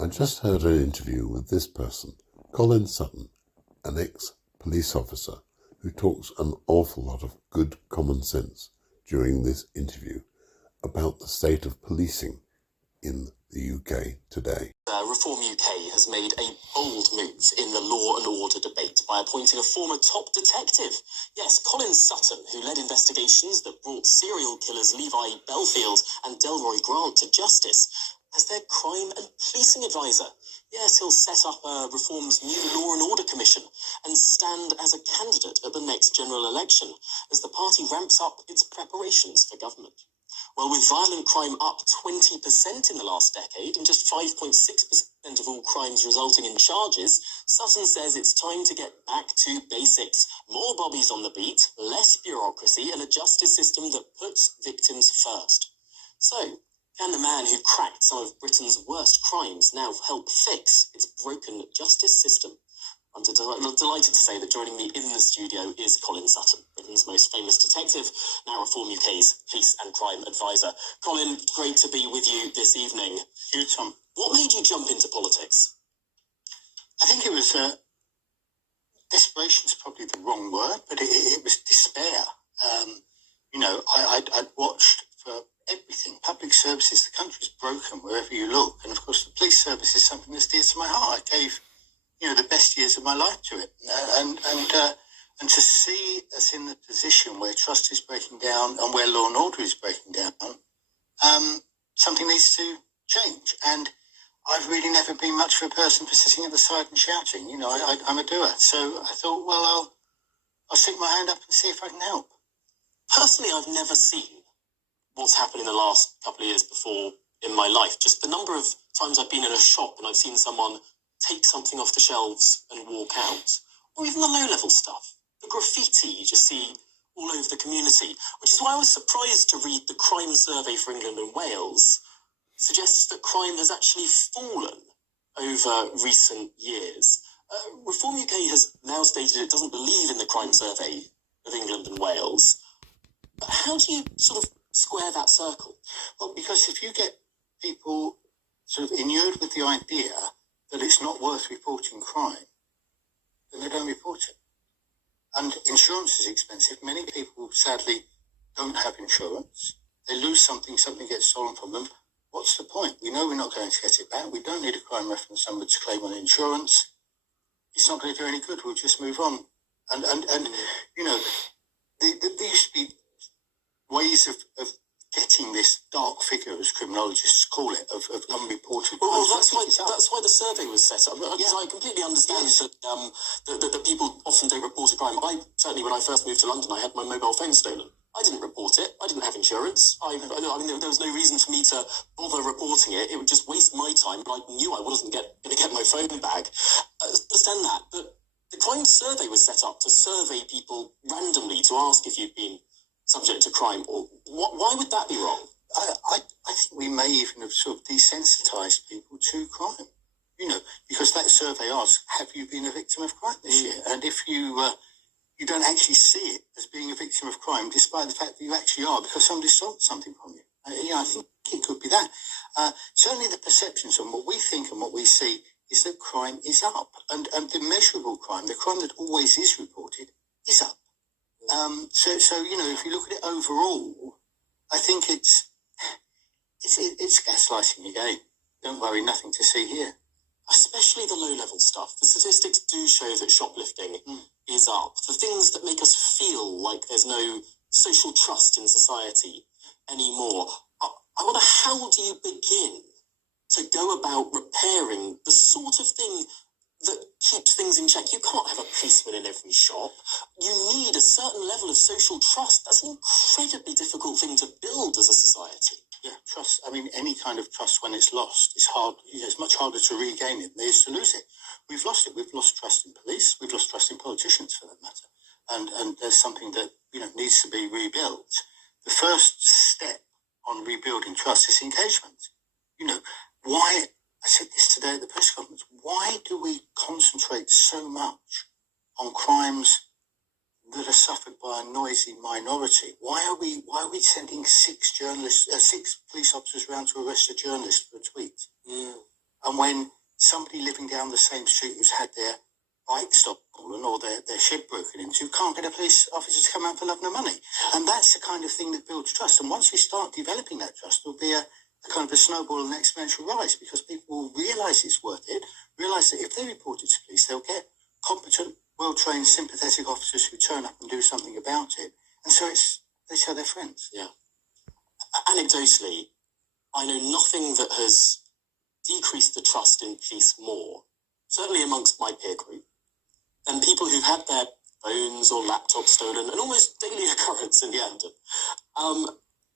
I just heard an interview with this person, Colin Sutton, an ex-police officer who talks an awful lot of good common sense during this interview about the state of policing in the UK today. Reform UK has made a bold move in the law and order debate by appointing a former top detective. Yes, Colin Sutton, who led investigations that brought serial killers Levi Belfield and Delroy Grant to justice, as their crime and policing advisor. Yes, he'll set up Reform's new Law and Order Commission and stand as a candidate at the next general election as the party ramps up its preparations for government. Well, with violent crime up 20% in the last decade and just 5.6% of all crimes resulting in charges, Sutton says it's time to get back to basics. More bobbies on the beat, less bureaucracy, and a justice system that puts victims first. So, can the man who cracked some of Britain's worst crimes now help fix its broken justice system? I'm delighted to say that joining me in the studio is Colin Sutton, Britain's most famous detective, now Reform UK's police and crime advisor. Colin, great to be with you this evening. You, Tom. What made you jump into politics? I think it was, desperation is probably the wrong word, but it was despair. I'd watched for everything. Public services, the country's broken wherever you look. And of course, the police service is something that's dear to my heart. I gave the best years of my life to it, and to see us in the position where trust is breaking down and where law and order is breaking down, something needs to change. And I've really never been much of a person for sitting at the side and shouting. I'm a doer. So I thought, well, I'll stick my hand up and see if I can help. Personally, I've never seen what's happened in the last couple of years before in my life. Just the number of times I've been in a shop and I've seen someone take something off the shelves and walk out, or even the low-level stuff, the graffiti you just see all over the community, which is why I was surprised to read the crime survey for England and Wales suggests that crime has actually fallen over recent years. Reform UK has now stated it doesn't believe in the crime survey of England and Wales. But how do you sort of square that circle? Well, because if you get people sort of inured with the idea that it's not worth reporting crime, then they don't report it. And insurance is expensive. Many people, sadly, don't have insurance. They lose something gets stolen from them. What's the point? We know we're not going to get it back. We don't need a crime reference number to claim on insurance. It's not going to do any good. We'll just move on. And there used to be ways of getting this dark figure, as criminologists call it, of unreported. Well, that's why the survey was set up. Because I completely understand that people often don't report a crime. Certainly when I first moved to London, I had my mobile phone stolen. I didn't report it. I didn't have insurance. There was no reason for me to bother reporting it. It would just waste my time. But I knew I wasn't going to get my phone back. I understand that. But the crime survey was set up to survey people randomly to ask if you've been subject to crime. Why would that be wrong? I think we may even have sort of desensitized people to crime, because that survey asks, have you been a victim of crime this year? And if you don't actually see it as being a victim of crime, despite the fact that you actually are, because somebody stole something from you. I think it could be that. Certainly the perceptions on what we think and what we see is that crime is up. And the measurable crime, the crime that always is reported, is up. So if you look at it overall, I think it's gaslighting again. Don't worry, nothing to see here. Especially the low-level stuff. The statistics do show that shoplifting is up. The things that make us feel like there's no social trust in society anymore. I wonder, how do you begin to go about repairing the sort of thing that keeps things in check? You can't have a policeman in every shop. You need a certain level of social trust. That's an incredibly difficult thing to build as a society. Yeah, trust. I mean, any kind of trust when it's lost is hard. It's much harder to regain it than it is to lose it. We've lost it. We've lost trust in police. We've lost trust in politicians, for that matter. And there's something that needs to be rebuilt. The first step on rebuilding trust is engagement. Why? I said this today at the press conference. Why do we concentrate so much on crimes that are suffered by a noisy minority? Why are we sending six police officers around to arrest a journalist for a tweet? And when somebody living down the same street who's had their bike stolen or their shed broken into can't get a police officer to come out for love nor money. And that's the kind of thing that builds trust. And once we start developing that trust, there'll be a kind of a snowball and exponential rise, because people will realise it's worth it, realise that if they report it to police, they'll get competent, well-trained, sympathetic officers who turn up and do something about it. And so they tell their friends. Yeah. Anecdotally, I know nothing that has decreased the trust in police more, certainly amongst my peer group, than people who've had their phones or laptops stolen, an almost daily occurrence in London.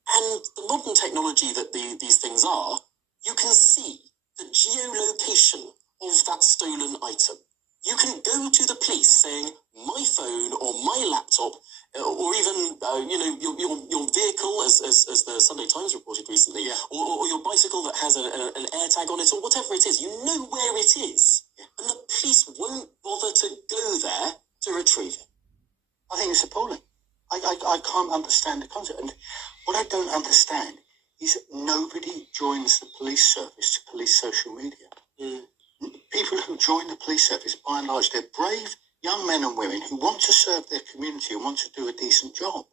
And the modern technology that these things are, you can see the geolocation of that stolen item. You can go to the police saying, my phone or my laptop, or even your vehicle, as the Sunday Times reported recently, or your bicycle that has an air tag on it, or whatever it is. You know where it is, and the police won't bother to go there to retrieve it. I think it's appalling. I can't understand the concept. And what I don't understand is that nobody joins the police service to police social media. People who join the police service, by and large, they're brave young men and women who want to serve their community and want to do a decent job.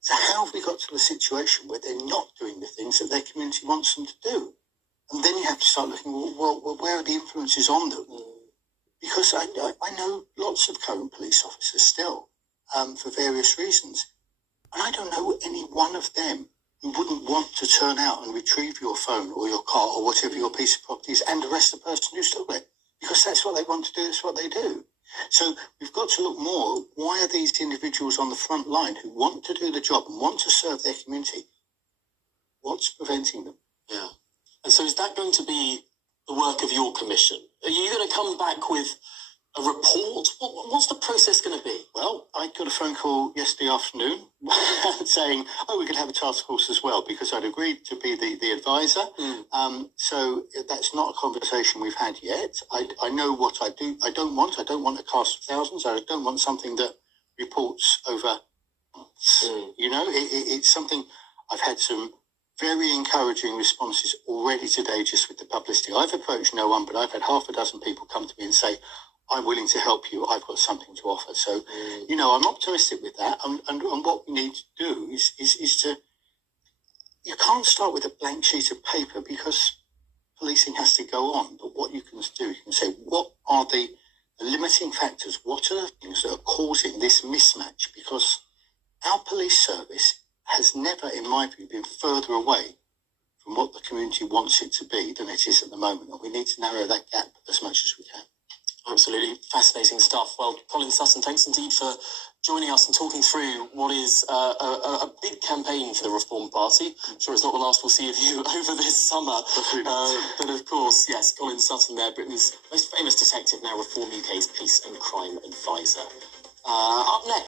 So how have we got to the situation where they're not doing the things that their community wants them to do? And then you have to start looking, well where are the influences on them? Because I know lots of current police officers still, for various reasons. And I don't know any one of them who wouldn't want to turn out and retrieve your phone or your car or whatever your piece of property is and arrest the person who stole it. Because that's what they want to do, that's what they do. So we've got to look more, why are these individuals on the front line who want to do the job and want to serve their community, what's preventing them? Yeah. And so is that going to be the work of your commission? Are you going to come back with a report? What's the process going to be? Well, I got a phone call yesterday afternoon saying, we could have a task force as well, because I'd agreed to be the advisor. So that's not a conversation we've had yet. I know what I do. I don't want a cast of thousands. I don't want something that reports over months. It's something. I've had some very encouraging responses already today just with the publicity. I've approached no one, but I've had half a dozen people come to me and say, I'm willing to help you. I've got something to offer. So, I'm optimistic with that. And what we need to do is to, you can't start with a blank sheet of paper because policing has to go on. But what you can do, you can say, what are the limiting factors? What are the things that are causing this mismatch? Because our police service has never, in my view, been further away from what the community wants it to be than it is at the moment. And we need to narrow that gap as much as we can. Absolutely fascinating stuff. Well, Colin Sutton, thanks indeed for joining us and talking through what is a big campaign for the Reform Party. I'm sure it's not the last we'll see of you over this summer. But of course, yes, Colin Sutton there, Britain's most famous detective, now Reform UK's police and crime advisor. Up next.